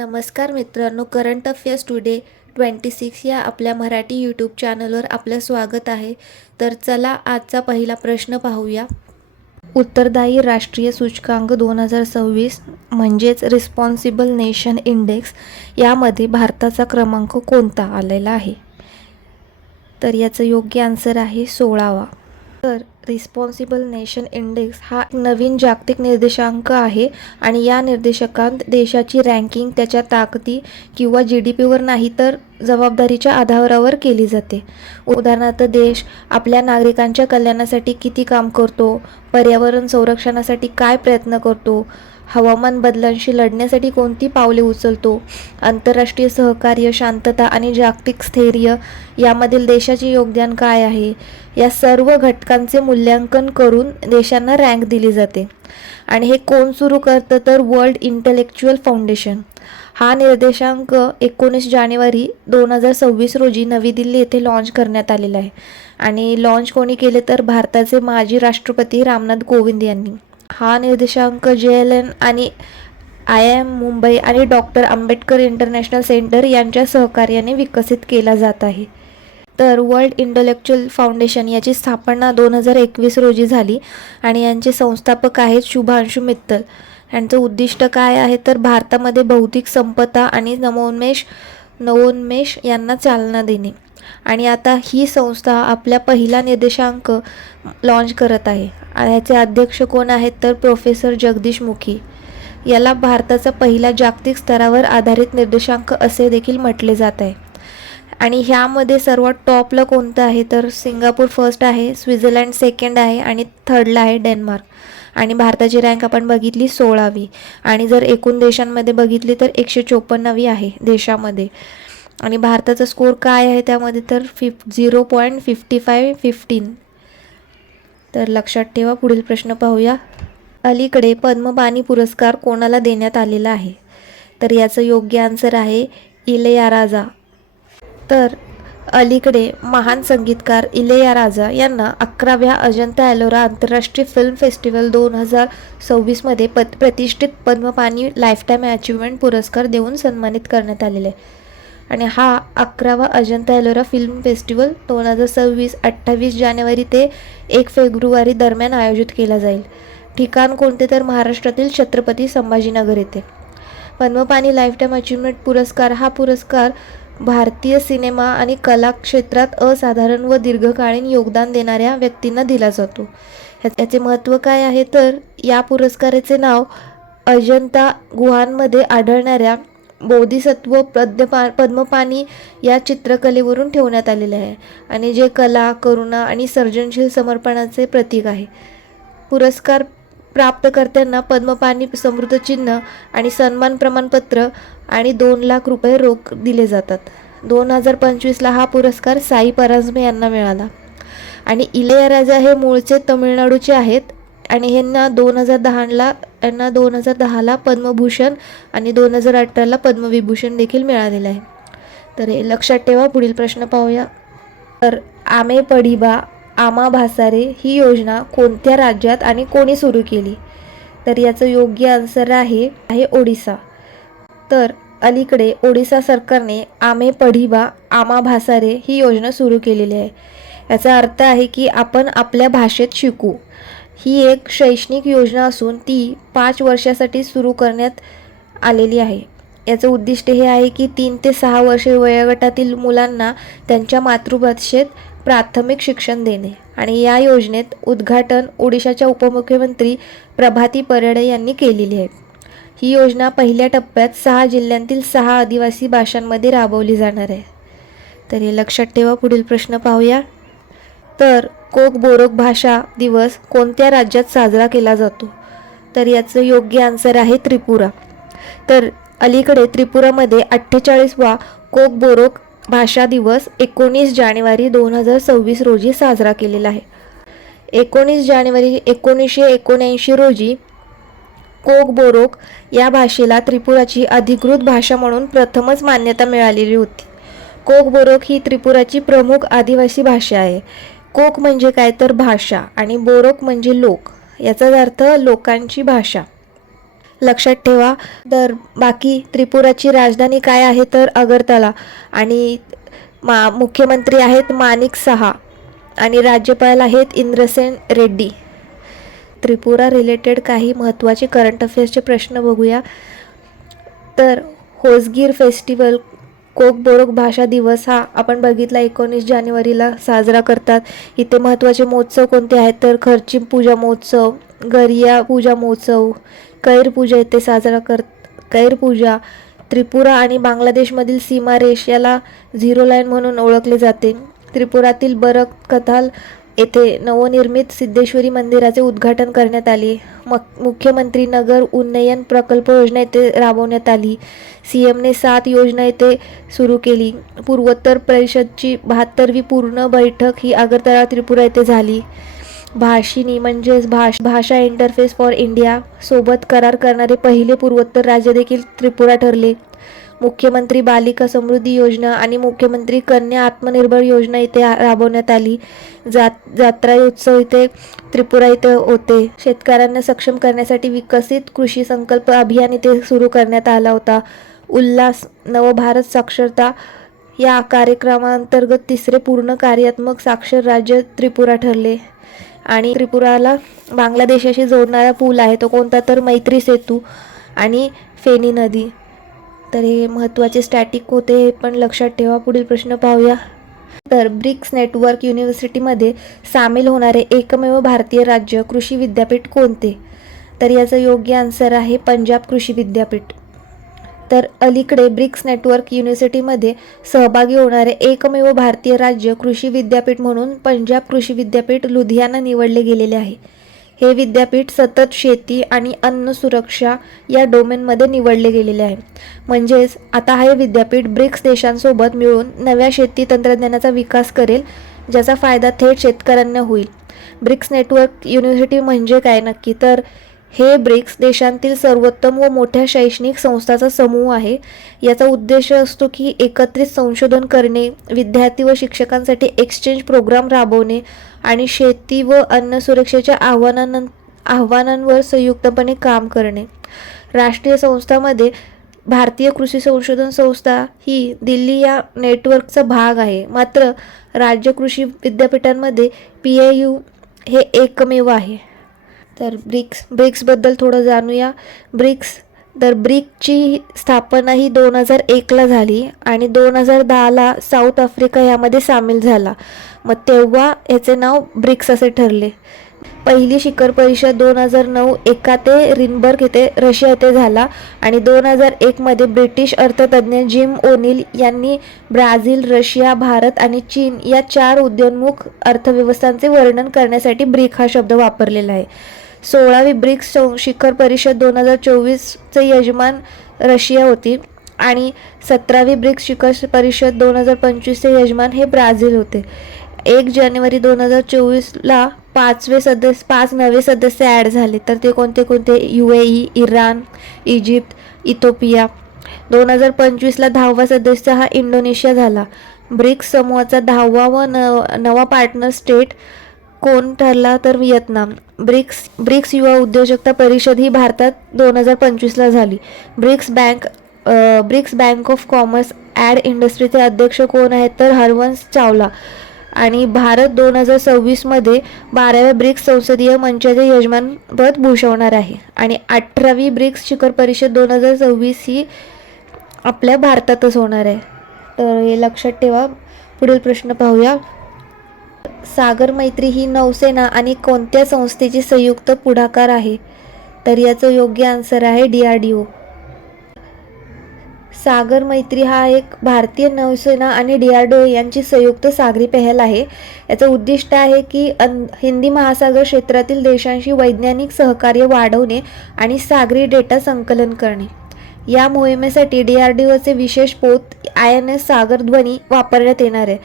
नमस्कार मित्रांनो, current affairs today 26 या आपल्या मराठी यूट्यूब चॅनलवर आपलं स्वागत आहे. तर चला आजचा पहिला प्रश्न पाहूया. उत्तरदायी राष्ट्रीय सूचकांक 2026 म्हणजेच रिस्पॉन्सिबल नेशन इंडेक्स यामध्ये भारताचा क्रमांक कोणता आलेला आहे? तर याचं योग्य आन्सर आहे 16वा. तर रिस्पॉन्सिबल नेशन इंडेक्स हा नवीन जागतिक निर्देशांक आहे आणि या निर्देशकांत देशाची रँकिंग त्याच्या ताकदी किंवा GDPवर नाही तर जबाबदारीच्या आधारावर केली जाते. उदाहरणार्थ, देश आपल्या नागरिकांच्या कल्याणासाठी किती काम करतो, पर्यावरण संरक्षणासाठी काय प्रयत्न करतो, हवामान बदलांशी लढण्यासाठी कोणती पावले उचलतो, आंतरराष्ट्रीय सहकार्य, शांतता आणि जागतिक स्थैर्य यामधील देशाचे योगदान काय आहे, या सर्व घटकांचे मूल्यांकन करून देशांना रँक दिली जाते. आणि हे कोण सुरू करतं तर वर्ल्ड इंटेलेक्च्युअल फाउंडेशन. हा निर्देशांक 19 जानेवारी 2026 रोजी नवी दिल्ली येथे लॉन्च करण्यात आलेला आहे. आणि लॉन्च कोणी केले तर भारताचे माजी राष्ट्रपती रामनाथ कोविंद यांनी. हा निर्देशांक JLN आणि IIM मुंबई आणि डॉक्टर आंबेडकर इंटरनॅशनल सेंटर यांच्या सहकार्याने विकसित केला जात आहे. तर वर्ल्ड इंटेलेक्च्युअल फाउंडेशन याची स्थापना 2021 रोजी झाली आणि यांचे संस्थापक आहेत शुभांशु मित्तल. यांचं उद्दिष्ट काय आहे तर भारतामध्ये बौद्धिक संपदा आणि नवोन्मेष यांना चालना देणे. आणि आता ही संस्था आपल्या पहिला निर्देशांक लॉन्च करत आहे. याचे अध्यक्ष कोण आहेत तर प्रोफेसर जगदीश मुखी. याला भारताचा पहिला जागतिक स्तरावर आधारित निर्देशांक असे देखील म्हटले जात आहे. आणि ह्यामध्ये सर्वात टॉपला कोणतं आहे तर सिंगापूर फर्स्ट आहे, स्वित्झर्लंड सेकंड आहे आणि थर्डला आहे डेन्मार्क. आणि भारताची रँक आपण बघितली 16वी. आणि जर एकूण देशांमध्ये बघितली तर 154वी आहे देशामध्ये. आणि भारताचा स्कोर काय आहे त्यामध्ये तर 0.5515. तर लक्षात ठेवा. पुढील प्रश्न पाहूया. अलीकडे पद्मपानी पुरस्कार कोणाला देण्यात आलेला आहे? तर याचं योग्य आन्सर आहे इलैयाराजा. तर अलीकडे महान संगीतकार इलैयाराजा यांना 11व्या अजंता एलोरा आंतरराष्ट्रीय फिल्म फेस्टिवल 2026 मध्ये प्रतिष्ठित पद्मपानी लाईफटाईम अचीवमेंट पुरस्कार देऊन सन्मानित करण्यात आलेले आहे. आणि हा 11वा अजंता एलोरा फिल्म फेस्टिवल 2026 28 जानेवारी ते 1 फेब्रुवारी दरम्यान आयोजित केला जाईल. ठिकाण कोणते तर महाराष्ट्रातील छत्रपती संभाजीनगर येथे. पद्मपानी लाईफटाईम अचीवमेंट पुरस्कार हा पुरस्कार भारतीय सिनेमा आणि कला क्षेत्रात असाधारण व दीर्घकालीन योगदान देणाऱ्या व्यक्तींना दिला जातो. याचे महत्त्व काय आहे तर या पुरस्काराचे नाव अजंता गुहांमध्ये आढळणाऱ्या बोधिसत्व पद्मपानी या चित्रकलेवरून ठेवण्यात आलेले आहे आणि जे कला, करुणा आणि सर्जनशील समर्पणाचे प्रतीक आहे. पुरस्कार प्राप्तकर्त्यांना पद्मपानी समृद्ध चिन्ह आणि सन्मान प्रमाणपत्र आणि 2 लाख रुपये रोख दिले जातात. 2025ला हा पुरस्कार साई परांजपे यांना मिळाला. आणि इलैयाराजा हे मूळचे तमिळनाडूचे आहेत आणि यांना 2010ला पद्मभूषण आणि 2018ला पद्मविभूषण देखील मिळालेलं आहे. तर हे लक्षात ठेवा. पुढील प्रश्न पाहूया. तर आमे पढिबा आमा भासारे ही योजना कोणत्या राज्यात आणि कोणी सुरू केली? तर याचं योग्य आन्सर आहे ओडिसा. तर अलीकडे ओडिसा सरकारने आमे पढिबा आमा भासारे ही योजना सुरू केलेली आहे. याचा अर्थ आहे की आपण आपल्या भाषेत शिकू. ही एक शैक्षणिक योजना असून ती 5 वर्षासाठी सुरू करण्यात आलेली आहे. याचं उद्दिष्ट हे आहे की 3 ते 6 वर्षे वयोगटातील मुलांना त्यांच्या मातृभाषेत प्राथमिक शिक्षण देणे. आणि या योजनेत उद्घाटन ओडिशाच्या उपमुख्यमंत्री प्रभाती परिडे यांनी केलेली आहे. ही योजना पहिल्या टप्प्यात 6 जिल्ह्यांतील 6 आदिवासी भाषांमध्ये राबवली जाणार आहे. तर हे लक्षात ठेवा. पुढील प्रश्न पाहूया. तर कोक-बोरोक भाषा दिवस कोणत्या राज्यात साजरा केला जातो? तर याचं योग्य आन्सर आहे त्रिपुरा. तर अलीकडे त्रिपुरामध्ये 48वा कोक-बोरोक भाषा दिवस 19 जानेवारी 2026 रोजी साजरा केलेला आहे. 19 जानेवारी 1979 रोजी कोक-बोरोक या भाषेला त्रिपुराची अधिकृत भाषा म्हणून प्रथमच मान्यता मिळालेली होती. कोक-बोरोक ही त्रिपुराची प्रमुख आदिवासी भाषा आहे. कोक म्हणजे काय तर भाषा आणि बोरोक म्हणजे लोक. याचा अर्थ लोकांची भाषा. लक्षात ठेवा. तर बाकी त्रिपुराची राजधानी काय आहे तर अगरतला आणि मुख्यमंत्री आहेत माणिक साहा आणि राज्यपाल आहेत इंद्रसेन रेड्डी. त्रिपुरा रिलेटेड काही महत्त्वाचे करंट अफेअर्सचे प्रश्न बघूया. तर होसगीर फेस्टिवल कोकबोरोक भाषा दिवस हा आपण बघितला 19 जानेवारीला साजरा करतात. इथे महत्त्वाचे महोत्सव कोणते आहेत तर खर्चिम पूजा महोत्सव, गरिया पूजा महोत्सव, कैर पूजा इथे साजरा कैर पूजा. त्रिपुरा आणि बांगलादेशमधील सीमारेष याला झिरो लाईन म्हणून ओळखले जाते. त्रिपुरातील बरक कथाल येथे नवनिर्मित सिद्धेश्वरी मंदिराचे उद्घाटन करण्यात आले. मुख्यमंत्री नगर उन्नयन प्रकल्प योजना येथे राबवण्यात आली. CMने 7 योजना येथे सुरू केली. पूर्वोत्तर परिषदची 72वी पूर्ण बैठक ही आगरतळा त्रिपुरा येथे झाली. भाषिणी म्हणजेच भाषा इंटरफेस फॉर इंडिया सोबत करार करणारे पहिले पूर्वोत्तर राज्य देखील त्रिपुरा ठरले. मुख्यमंत्री बालिका समृद्धी योजना आणि मुख्यमंत्री कन्या आत्मनिर्भर योजना इथे राबवण्यात आली. जत्रा उत्सव इथे त्रिपुरा इथे होते. शेतकऱ्यांना सक्षम करण्यासाठी विकसित कृषी संकल्प अभियान इथे सुरू करण्यात आला होता. उल्हास नवभारत साक्षरता या कार्यक्रमाअंतर्गत तिसरे पूर्ण कार्यात्मक साक्षर राज्य त्रिपुरा ठरले. आणि त्रिपुराला बांगलादेशाशी जोडणारा पूल आहे तो कोणता तर मैत्री सेतू आणि फेनी नदी. तर हे महत्त्वाचे स्टॅटिक होते, हे पण लक्षात ठेवा. पुढील प्रश्न पाहूया. तर ब्रिक्स नेटवर्क युनिव्हर्सिटीमध्ये सामील होणारे एकमेव भारतीय राज्य कृषी विद्यापीठ कोणते? तर याचं योग्य आन्सर आहे पंजाब कृषी विद्यापीठ. तर अलीकडे ब्रिक्स नेटवर्क युनिव्हर्सिटीमध्ये सहभागी होणारे एकमेव भारतीय राज्य कृषी विद्यापीठ म्हणून पंजाब कृषी विद्यापीठ लुधियाना निवडले गेलेले आहे. हे विद्यापीठ सतत शेती आणि अन्न सुरक्षा या डोमेनमध्ये निवडले गेलेले आहे. म्हणजेच आता हे विद्यापीठ ब्रिक्स देशांसोबत मिळून नव्या शेती तंत्रज्ञानाचा विकास करेल, ज्याचा फायदा थेट शेतकऱ्यांना होईल. ब्रिक्स नेटवर्क युनिव्हर्सिटी म्हणजे काय नक्की? तर हे ब्रिक्स देशांतील सर्वोत्तम व मोठ्या शैक्षणिक संस्थांचा समूह आहे. याचा उद्देश असतो की एकत्रित संशोधन करणे, विद्यार्थी व शिक्षकांसाठी एक्सचेंज प्रोग्राम राबवणे आणि शेती व अन्न सुरक्षेच्या आव्हानांवर संयुक्तपणे काम करणे. राष्ट्रीय संस्थांमध्ये भारतीय कृषी संशोधन संस्था ही दिल्ली या नेटवर्कचा भाग आहे. मात्र राज्य कृषी विद्यापीठांमध्ये PIU हे एकमेव आहे. तर ब्रिक्सबद्दल थोडं जाणूया. ब्रिक्सची स्थापना ही 2001ला झाली आणि 2010ला साऊथ आफ्रिका यामध्ये सामील झाला. मग तेव्हा याचे नाव ब्रिक्स असे ठरले. पहिली शिखर परिषद 2009 एकातेरिनबर्ग येथे रशिया येथे झाला आणि 2001मध्ये ब्रिटिश अर्थतज्ञ जिम ओनिल यांनी ब्राझील, रशिया, भारत आणि चीन या 4 उदयोन्मुख अर्थव्यवस्थांचे वर्णन करण्यासाठी ब्रिक हा शब्द वापरलेला आहे. 16वी ब्रिक्स शिखर परिषद 2024चे यजमान रशिया होती आणि 17वी ब्रिक्स शिखर परिषद 2025चे यजमान हे ब्राझील होते. 1 जानेवारी 2024ला 5 नवे सदस्य ॲड झाले. तर ते कोणते? UAE, Iran, Egypt, Ethiopia. 2025ला 10वा सदस्य हा इंडोनेशिया झाला. ब्रिक्स समूहाचा 10वा व नवा पार्टनर स्टेट कोण ठरला? तर व्हिएतनाम. ब्रिक्स युवा उद्योजकता परिषद ही भारतात 2025ला झाली. BRICS bank of commerce and इंडस्ट्रीचे अध्यक्ष कोण आहेत? तर हरवंश चावला. आणि भारत 2026मध्ये 12व्या ब्रिक्स संसदीय मंचाचे यजमानपद भूषवणार आहे. आणि 18वी ब्रिक्स शिखर परिषद 2026 ही आपल्या भारतातच होणार आहे. तर हे लक्षात ठेवा. पुढील प्रश्न पाहूया. सागर मैत्री ही नौसेना आणि कोणत्या संस्थेची संयुक्त पुढाकार आहे? तर याचं योग्य आन्सर आहे DRDO. सागर मैत्री हा एक भारतीय नौसेना आणि DRDO यांची संयुक्त सागरी पहल आहे. याचं उद्दिष्ट आहे की हिंदी महासागर क्षेत्रातील देशांशी वैज्ञानिक सहकार्य वाढवणे आणि सागरी डेटा संकलन करणे. या मोहिमेसाठी DRDOचे विशेष पोत INS सागरध्वनी वापरण्यात येणार आहे.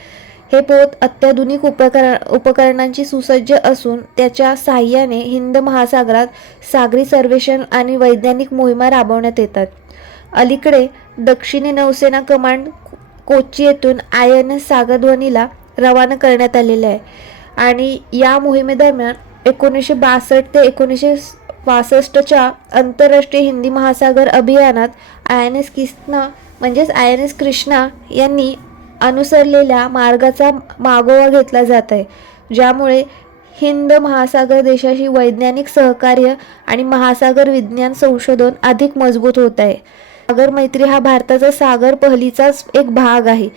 हे पोत अत्याधुनिक उपकरणांची सुसज्ज असून त्याच्या साहाय्याने हिंद महासागरात सागरी सर्वेक्षण आणि वैज्ञानिक मोहिमा राबवण्यात येतात. अलीकडे दक्षिणी नौसेना कमांड कोची येथून INS सागरध्वनीला रवाना करण्यात आलेले आहे आणि या मोहिमेदरम्यान 1962 ते 1962च्या आंतरराष्ट्रीय हिंदी महासागर अभियानात INS कृष्णा म्हणजेच INS कृष्णा यांनी अनुसरलेल्या मार्गाचा मागोवा घेतला जात आहे, ज्यामुळे हिंद महासागर देशाशी वैज्ञानिक सहकार्य आणि महासागर विज्ञान संशोधन अधिक मजबूत होत आहे. सागर मैत्री हा भारताचा सागर पहलीचाच एक भाग आहे.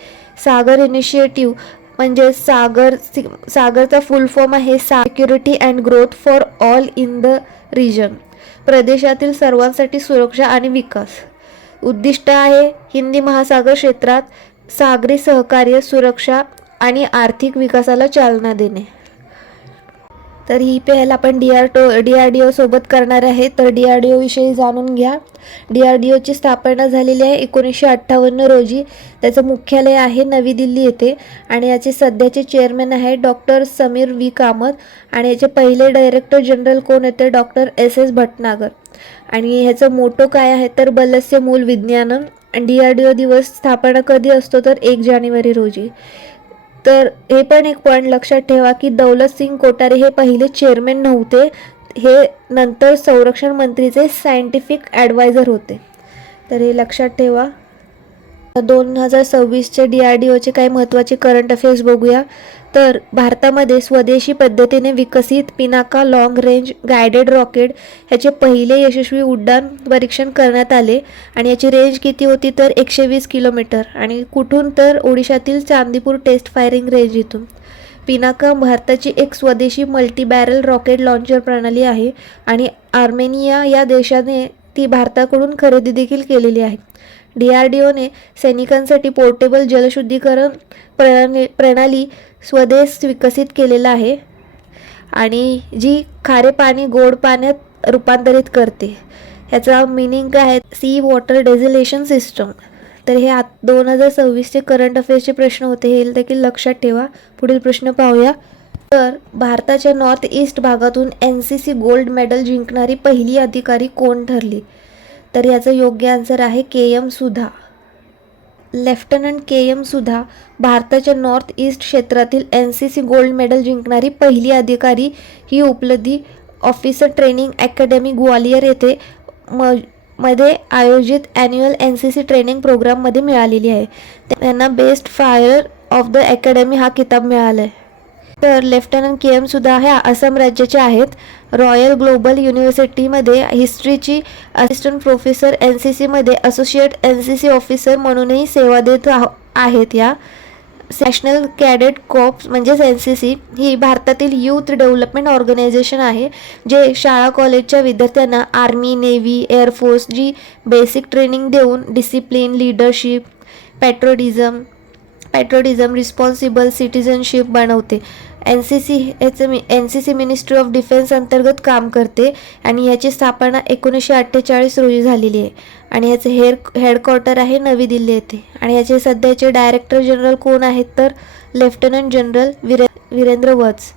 सागर इनिशिएटिव्ह म्हणजे सागरचा फुल फॉर्म आहे security and growth for all in the region, प्रदेशातील सर्वांसाठी सुरक्षा आणि विकास. उद्दिष्ट आहे हिंदी महासागर क्षेत्रात सागरी सहकार्य, सुरक्षा आणि आर्थिक विकासाला चालना देणे. तर ही पहल आपण DRDO सोबत करणार आहे. तर DRDO विषयी जाणून घ्या. DRDOची स्थापना झालेली आहे 1958 रोजी. त्याचं मुख्यालय आहे नवी दिल्ली येथे आणि याचे सध्याचे चेअरमॅन आहे डॉक्टर समीर V कामत आणि याचे पहिले डायरेक्टर जनरल कोण होते डॉक्टर SS भटनागर. आणि ह्याचं मोटो काय आहे तर बलस्य मूल विज्ञानम. DRDO दिवस स्थापना कधी असतो तर 1 जानेवारी रोजी. तर हे पण एक पॉईंट लक्षात ठेवा की दौलत सिंग कोठारी हे पहिले चेअरमॅन नव्हते, हे नंतर संरक्षण मंत्रीचे सायंटिफिक ॲडवायझर होते. तर हे लक्षात ठेवा. 2026चे DRDOचे काही महत्त्वाचे करंट अफेअर्स बघूया. तर भारतामध्ये स्वदेशी पद्धतीने विकसित Pinaka long range guided rocket ह्याचे पहिले यशस्वी उड्डाण परीक्षण करण्यात आले आणि याची रेंज किती होती तर 120 किलोमीटर आणि कुठून तर ओडिशातील चांदीपूर टेस्ट फायरिंग रेंज इथून. पिनाका भारताची एक स्वदेशी मल्टी बॅरल रॉकेट लॉन्चर प्रणाली आहे आणि आर्मेनिया या देशाने ती भारताकडून खरेदी देखील केलेली आहे. DRDOने सैनिकांसाठी पोर्टेबल जलशुद्धीकरण प्रणाली स्वदेश विकसित केलेला आहे आणि जी खारे पाणी गोड पाण्यात रूपांतरित करते. ह्याचा मिनिंग काय आहे सी वॉटर डेझिलेशन सिस्टम. तर हे 2026चे करंट अफेअर्सचे प्रश्न होते, हे देखील लक्षात ठेवा. पुढील प्रश्न पाहूया. तर भारताच्या नॉर्थ ईस्ट भागातून NCC गोल्ड मेडल जिंकणारी पहिली अधिकारी कोण ठरली तर याचं योग्य आन्सर आहे KM सुधा. लेफ्टनंट KM सुधा भारताच्या नॉर्थ ईस्ट क्षेत्रातील NCC गोल्ड मेडल जिंकणारी पहिली अधिकारी. ही उपलब्धी ऑफिसर ट्रेनिंग अकॅडमी ग्वालियर येथे मध्ये आयोजित ॲन्युअल NCC ट्रेनिंग प्रोग्राममध्ये मिळालेली आहे. त्यांना best fire of the academy हा किताब मिळाला आहे. तर लेफ्टनंट KM सुधा ह्या आसाम राज्याचे आहेत. रॉयल ग्लोबल युनिव्हर्सिटीमध्ये हिस्ट्रीची असिस्टंट प्रोफेसर, NCCमध्ये असोसिएट NCC ऑफिसर म्हणूनही सेवा देत आहेत. या नॅशनल कॅडेट कॉर्प्स म्हणजेच NCC ही भारतातील यूथ डेव्हलपमेंट ऑर्गनायझेशन आहे, जे शाळा कॉलेजच्या विद्यार्थ्यांना आर्मी, नेव्ही, एअरफोर्स जी बेसिक ट्रेनिंग देऊन discipline, leadership, patriotism, responsible citizenship बनवते. NCC मिनिस्ट्री ऑफ डिफेन्स अंतर्गत काम करते आणि याची स्थापना 1948 रोजी झालेली आहे आणि याचे हेडक्वार्टर आहे नवी दिल्ली येथे आणि याचे सध्याचे डायरेक्टर जनरल कोण आहेत तर लेफ्टनंट जनरल वीरेंद्र वत्स.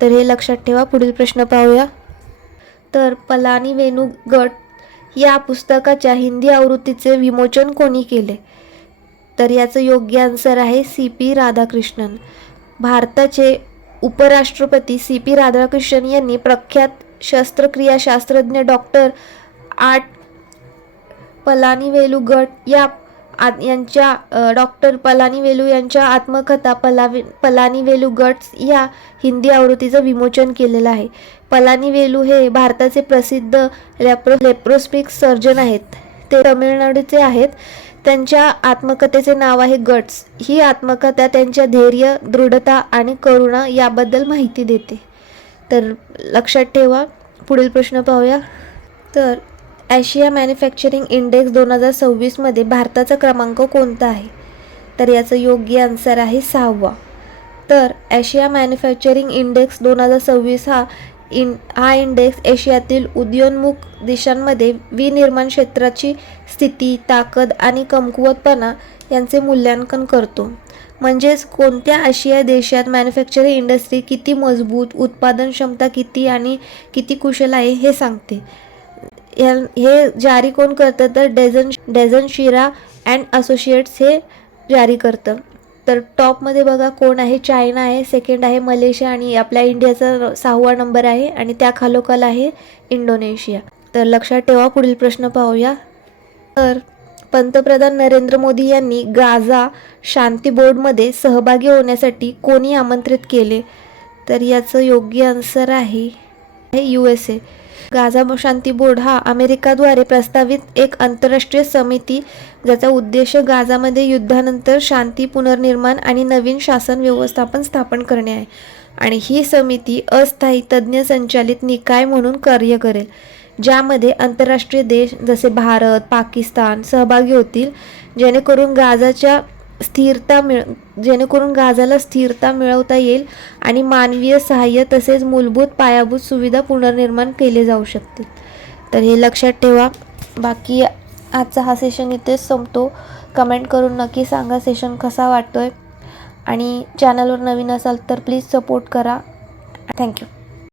तर हे लक्षात ठेवा. पुढील प्रश्न पाहूया. तर पलानी वेणू गट या पुस्तकाच्या हिंदी आवृत्तीचे विमोचन कोणी केले तर याचं योग्य आन्सर आहे CP राधाकृष्णन. भारताचे उपराष्ट्रपती CP राधाकृष्णन यांनी प्रख्यात शस्त्रक्रिया शास्त्रज्ञ डॉक्टर पलानीवेलू गट डॉक्टर पलानीवेलू यांच्या आत्मकथा पलानीवेलू गट्स या हिंदी आवृत्तीचं विमोचन केलेलं आहे. पलानीवेलू हे भारताचे प्रसिद्ध लेप्रोस्कोपिक सर्जन आहेत. ते तमिळनाडूचे आहेत. त्यांच्या आत्मकथेचे नाव आहे गट्स. ही आत्मकथा त्यांच्या धैर्य, दृढता आणि करुणा याबद्दल माहिती देते. तर लक्षात ठेवा. पुढील प्रश्न पाहूया. तर आशिया मॅन्युफॅक्चरिंग इंडेक्स 2026 मध्ये भारताचा क्रमांक कोणता आहे तर याचं योग्य आन्सर आहे 6वा. तर आशिया मॅन्युफॅक्चरिंग इंडेक्स 2026 हा इंडेक्स एशियातील उदयोन्मुख देशांमध्ये विनिर्माण क्षेत्राची स्थिती, ताकद आणि कमकुवतपणा यांचे मूल्यांकन करतो. म्हणजेच कोणत्या आशिया देशात मॅन्युफॅक्चरिंग इंडस्ट्री किती मजबूत, उत्पादन क्षमता किती आणि किती कुशल आहे हे सांगते. हे जारी कोण करतं तर डेझन शिरा अँड असोसिएट्स हे जारी करतं. तर टॉपमध्ये बघा कोण आहे, चायना आहे, सेकंड आहे मलेशिया आणि आपल्या इंडियाचा 6वा नंबर आहे आणि त्या खालोखाल आहे इंडोनेशिया. तर लक्षात ठेवा. पुढील प्रश्न पाहूया. तर पंतप्रधान नरेंद्र मोदी यांनी गाझा शांती बोर्डमध्ये सहभागी होण्यासाठी कोणी आमंत्रित केले? तर याचं योग्य आन्सर आहे USA. गाझा शांती बोर्ड हा अमेरिकाद्वारे प्रस्तावित एक आंतरराष्ट्रीय समिती ज्याचा उद्देश गाझामध्ये युद्धानंतर शांती, पुनर्निर्माण आणि नवीन शासन व्यवस्थापन स्थापन करणे आहे. आणि ही समिती अस्थायी तज्ज्ञ संचालित निकाय म्हणून कार्य करेल, ज्यामध्ये आंतरराष्ट्रीय देश जसे भारत, पाकिस्तान सहभागी होतील, जेणेकरून गाझाला स्थिरता मिळवता येईल आणि मानवीय सहाय्य तसेच मूलभूत पायाभूत सुविधा पुनर्निर्माण केले जाऊ शकतील. तर हे लक्षात ठेवा. बाकी आजचा हा सेशन इथेच संपतो. कमेंट करून नक्की सांगा सेशन कसा वाटतोय आणि चॅनलवर नवीन असाल तर प्लीज सपोर्ट करा. थँक्यू.